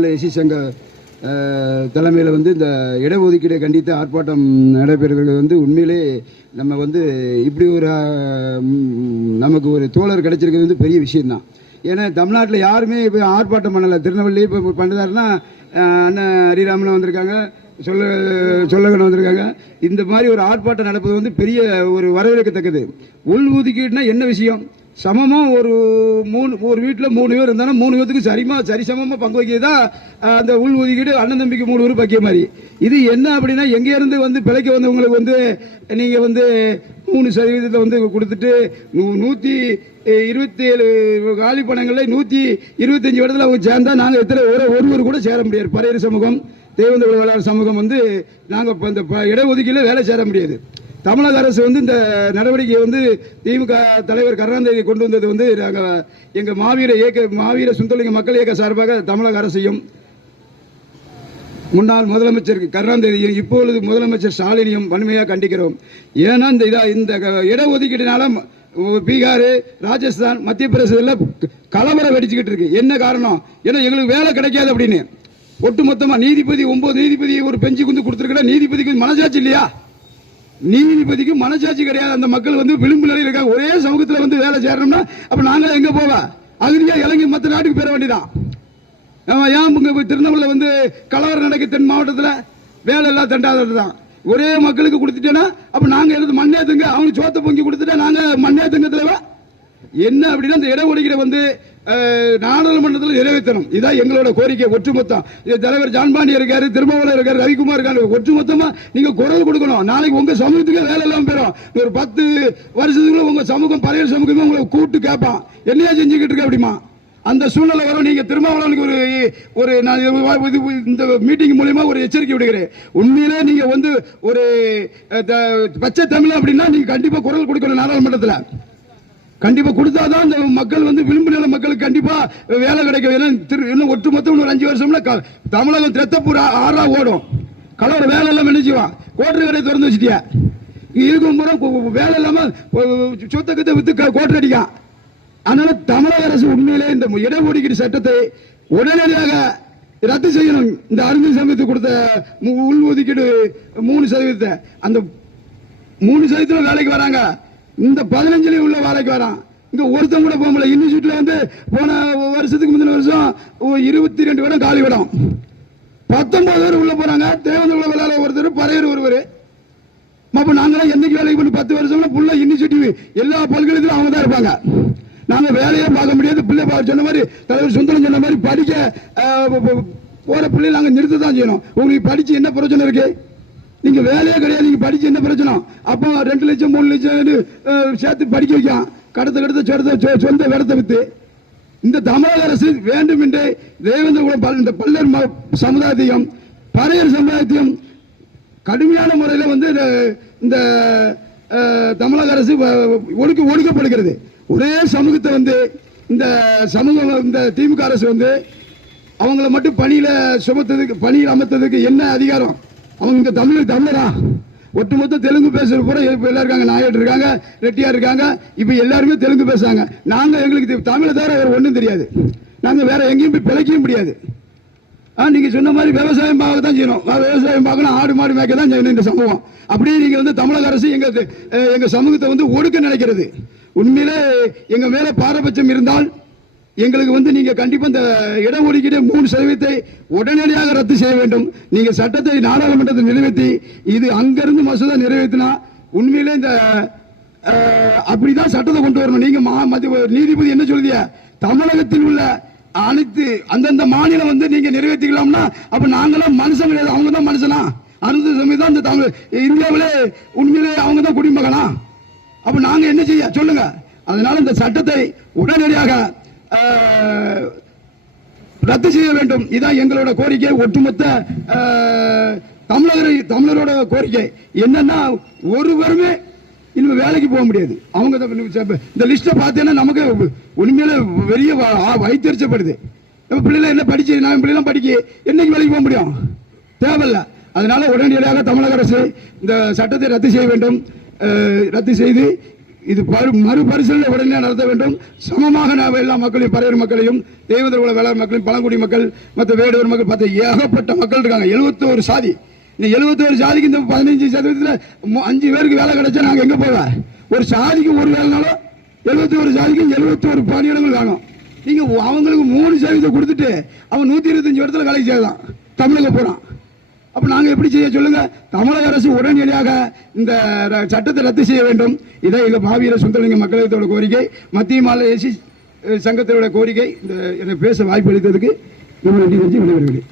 Tamil Nadu SC சங்க தலைமையில் வந்து இந்த இடஒதுக்கீடை கண்டித்து ஆர்ப்பாட்டம் நடைபெறுகிறது வந்து உண்மையிலே நம்ம வந்து இப்படி ஒரு நமக்கு ஒரு தோழர் கிடைச்சிருக்கிறது வந்து பெரிய விஷயம்தான். ஏன்னா தமிழ்நாட்டில் யாருமே இப்போ ஆர்ப்பாட்டம் பண்ணலை. திருநெல்வேலி இப்போ பண்ணுறாருன்னா அண்ணன் ஹரிராமன் வந்திருக்காங்க சொல்ல சொல்லகன் வந்திருக்காங்க. இந்த மாதிரி ஒரு ஆர்ப்பாட்டம் நடப்பது வந்து பெரிய ஒரு வரவேற்கத்தக்கது. உள் ஒதுக்கீடுனா என்ன விஷயம்? சமமாக ஒரு மூணு ஒரு வீட்டில் மூணு பேர் இருந்தாலும் மூணு பேர்த்துக்கு சரிமா சரிசமமாக பங்கு வைக்கிறது தான் அந்த உள் ஒதுக்கீடு அண்ணன் தம்பிக்கு மூணு பேர் பக்கிய மாதிரி. இது என்ன அப்படின்னா எங்கேருந்து வந்து பிழைக்க வந்தவங்களுக்கு வந்து நீங்கள் வந்து மூணு சதவீதத்தை வந்து கொடுத்துட்டு நூ- நூற்றி இருபத்தி ஏழு காலி பணங்களில் நூற்றி இருபத்தஞ்சி இடத்துல அவங்க சேர்ந்தா நாங்கள் எத்தனை ஒரு ஒருவர் கூட சேர முடியாது. பறையர் சமூகம் தேவேந்திர விளையாடல் சமூகம் வந்து நாங்கள் இப்போ இந்த ப- வேலை சேர முடியாது. தமிழக அரசு வந்து இந்த நடவடிக்கையை வந்து திமுக தலைவர் கருணாநிதி கொண்டு வந்தது வந்து நாங்கள் எங்கள் மாவீர இயக்க மாவீர சுந்தலிங்க மக்கள் இயக்க சார்பாக தமிழக அரசையும் முன்னாள் முதலமைச்சர் கருணாநிதியும் இப்பொழுது முதலமைச்சர் ஸ்டாலினையும் வன்மையாக கண்டிக்கிறோம். ஏன்னா இந்த இதா இந்த க- இடஒதுக்கீடுனால பீகார் ராஜஸ்தான் மத்திய பிரதேசத்தில் கலவரம் வெடிச்சுக்கிட்டு இருக்கு. என்ன காரணம்? ஏன்னா எங்களுக்கு வேலை கிடைக்காது அப்படின்னு. ஒட்டுமொத்தமாக நீதிபதி ஒன்பது நீதிபதி ஒரு பெஞ்சு குந்து கொடுத்துருக்கா நீதிபதிக்கு மனசாட்சி இல்லையா? நீதிபதிக்கு மனசாட்சி கிடையாது. அந்த மக்கள் வந்து விளிம்பு நிலையில் இருக்காங்க. ஒரே சமூகத்தில் வந்து வேலை செய்யறோம்னா அப்ப நாங்களே எங்க போவ? அகதியா இலங்கை மற்ற நாட்டுக்கு பெற வேண்டியதான் ஏன் உங்க திருநெல்வேலியில வந்து கலவரம் நடக்கு தென் மாவட்டத்தில். வேலை எல்லாம் தண்டாதது தான் ஒரே மக்களுக்கு கொடுத்துட்டேன்னா அப்ப நாங்க எழுது மண்ணே தங்க அவங்க சோத்த பொங்கி கொடுத்துட்டா நாங்க மண்ணே தங்கத்துல என்ன அப்படின்னா இந்த இடஒதுக்கீடை வந்து நாடாளுமன்றத்தில் நிறைவேற்றணும். இதான் எங்களோட கோரிக்கை ஒட்டுமொத்தம். இது தலைவர் ஜான்பாண்டி இருக்காரு திருமாவளவன் இருக்காரு ரவிக்குமார் இருக்காரு. ஒட்டுமொத்தமா நீங்க குரல் கொடுக்கணும். நாளைக்கு உங்க சமூகத்துக்கு வேலை இல்லாம போயிடும். ஒரு பத்து வருஷத்துக்குள்ள உங்க சமூகம் பழைய சமூகமே உங்களை கூப்பிட்டு கேட்பான். என்னையா செஞ்சுக்கிட்டு இருக்க அப்படிமா? அந்த சூழ்நிலை வரும். நீங்க திருமாவளவனுக்கு ஒரு ஒரு நான் இது- இந்த மீட்டிங் மூலியமா ஒரு எச்சரிக்கை விடுகிறேன். உண்மையிலே நீங்க வந்து ஒரு த- பச்சை தமிழ் அப்படின்னா நீங்க கண்டிப்பா குரல் கொடுக்கணும் நாடாளுமன்றத்தில். கண்டிப்பா கொடுத்தாதான் இந்த மக்கள் வந்து விளிம்பு நில மக்களுக்கு கண்டிப்பா வேலை கிடைக்கும். ஏன்னா திரு- இன்னும் ஒட்டுமொத்த ஒரு அஞ்சு வருஷம்ல க- தமிழகம் திரத்தப்பூர் ஆறா ஓடும். கலவர வேலை எல்லாம் நினைச்சுவான் கோட்டரை கடை திறந்து வச்சுட்டியா? இருக்கும் பூரா வேலை இல்லாம சொத்தக்கத்தை வித்து க- கோட்டை அடிக்கான் அதனால தமிழக அரசு உண்மையிலே இந்த இடஒதுக்கீடு சட்டத்தை உடனடியாக ரத்து செய்யணும். இந்த அருமை சமயத்துக்கு கொடுத்த மு- உள் ஒதுக்கீடு மூணு சதவீதத்தை. அந்த மூணு சதவீதத்தில் வேலைக்கு வராங்க. இந்த பதினஞ்சுலயும் உள்ள வேலைக்கு வரான். இங்க ஒருத்தன் கூட போக முடியல. யூனிவர்சிட்டியில வந்து போன வருஷத்துக்கு முந்தின வருஷம் இருபத்தி ரெண்டு இடம் காலி இடம். பத்தொன்பது பேர் உள்ள போறாங்க. தேவந்த உள்ள வேலை ஒருத்தர் பறையர் ஒருவர். அப்போ நாங்களாம் என்னைக்கு வேலைக்கு பண்ணி பத்து வருஷம்ல புள்ள இனிஷியேட்டிவ் எல்லா பல்கலைக்கழகத்திலும் அவங்க தான் இருப்பாங்க. நாங்க வேலையே பார்க்க முடியாது. பிள்ளை பார்க்க சொன்ன மாதிரி தலைவர் சுந்தரம் சொன்ன மாதிரி படிக்க போகிற ப- நாங்கள் போற நாங்க நிறுத்த தான் செய்யணும். உங்களுக்கு படிச்சு என்ன பிரச்சனை இருக்கு? நீங்க வேலையே கிடையாது நீங்க படிச்சு என்ன பிரச்சனை? அப்போ ரெண்டு லட்சம் மூணு லட்சம் சேர்த்து படிக்க வைக்கலாம் கடத்த கடத்த சொந்த சொ- சொந்த இடத்தை வித்து. இந்த தமிழக அரசு வேண்டும் என்றே தேவேந்திரகுலம் இந்த பல்லர் ம- சமுதாயத்தையும் பறையர் சமுதாயத்தையும் கடுமையான முறையில் வந்து இந்த- இந்த தமிழக அரசு வ- ஒடுக்க ஒடுக்கப்படுகிறது. ஒரே சமூகத்தை வந்து இந்த சமூகம் இந்த திமுக அரசு வந்து அவங்கள மட்டும் பணியில் சுமத்ததுக்கு பணியில் அமர்த்ததுக்கு என்ன அதிகாரம்? அவங்க தமிழ் தமிழரா. ஒட்டுமொத்த தெலுங்கு பேசுற பூரா இப்ப எல்லாம் இருக்காங்க நாயர் இருக்காங்க ரெட்டியார் இருக்காங்க இப்ப எல்லாருமே தெலுங்கு பேசுறாங்க. நாங்க எங்களுக்கு தெ- தமிழை தவிர வேற ஒண்ணும் தெரியாது. நாங்க வேற எங்கேயும் போய் பிழைக்கவும் முடியாது. ஆ, நீங்க சொன்ன மாதிரி விவசாயம் பார்க்க தான் செய்யணும் விவசாயம் பார்க்கணும் ஆடு மாடு மேய்க்க தான் செய்யணும் இந்த சமூகம். அப்படியே நீங்க வந்து தமிழக அரசு எங்க எங்கள் எங்க சமூகத்தை வந்து ஒடுக்க நினைக்கிறது. உண்மையிலே எங்க மேல பாரபட்சம் இருந்தால் எங்களுக்கு வந்து நீங்க கண்டிப்பா இந்த இடஒதுக்கீடு மூணு சதவீதத்தை உடனடியாக ரத்து செய்ய வேண்டும். நீங்க சட்டத்தை நாடாளுமன்றத்தில் நிறைவேற்றி இது அங்கிருந்து மசோதா நிறைவேற்றினா உண்மையிலே இந்த அப்படிதான் சட்டத்தை கொண்டு வரணும். நீங்க மா- நீதிபதி என்ன சொல்லிய தமிழகத்தில் உள்ள அனைத்து அந்தந்த மாநிலம் வந்து நீங்க நிறைவேற்றிக்கலாம்னா அப்ப நாங்களாம் மனுஷன் கிடையாது அவங்க தான் மனுஷனா? அறுபது சமயம் தான் இந்த தமிழ் இந்தியாவிலே உண்மையிலே அவங்க தான் குடிமகனா? அப்ப நாங்க என்ன செய்ய சொல்லுங்க. அதனால இந்த சட்டத்தை உடனடியாக ரத்து செய்ய வேண்டும். இதான் எங்களோட கோரிக்கை. ஒட்டுமொத்த தமிழர் தமிழரோட கோரிக்கை. என்னன்னா ஒருவருமே இனிமே வேலைக்கு போக முடியாது. அவங்க தான் இந்த லிஸ்ட்டை பார்த்தீங்கன்னா நமக்கு உண்மையில பெரிய வ- வைத்தறிச்சப்படுது. நம்ம பிள்ளைலாம் என்ன படிச்சு நான் பிள்ளைலாம் படிக்க என்னைக்கு வேலைக்கு போக முடியும்? தேவையில்ல. அதனால உடனடியாக தமிழக அரசு இந்த சட்டத்தை ரத்து செய்ய வேண்டும். ரத்து செய்து இது மறுபரிசீலனை உடனே நடத்த வேண்டும். சமமாக நாம் எல்லா மக்களையும் பறையர் மக்களையும் தெய்வதர் குல வேளாண் மக்களையும் பழங்குடி மக்கள் மற்ற வேடுவர் மக்கள் பார்த்து ஏகப்பட்ட மக்கள் இருக்காங்க. எழுபத்தோரு சாதி. இந்த எழுபத்தோரு சாதிக்கு இந்த பதினஞ்சு சதவீதத்தில் அஞ்சு பேருக்கு வேலை கிடைச்சா நாங்கள் எங்கே போவேன் ஒரு சாதிக்கு ஒரு வேலைனாலும் எழுபத்தோரு சாதிக்கு எழுபத்தோரு பணியிடங்கள் வேணும். நீங்கள் அவங்களுக்கு மூணு சதவீதம் கொடுத்துட்டு அவன் நூற்றி இருபத்தஞ்சு இடத்துல வேலைக்கு செய்யலாம் தமிழக போகிறான் அப்ப நாங்க எப்படி செய்ய சொல்லுங்க? தமிழக அரசு உடனடியாக இந்த ர- சட்டத்தை ரத்து செய்ய வேண்டும். இதை எங்க மாவீர சுந்தரலிங்க மக்களவைத்தோட கோரிக்கை மத்திய மாநில எசி சங்கத்தினோட கோரிக்கை இந்த என்னை பேச வாய்ப்பு அளித்ததுக்கு நம்ம நன்றி தெரிஞ்சு விடைபெறுகிறேன்.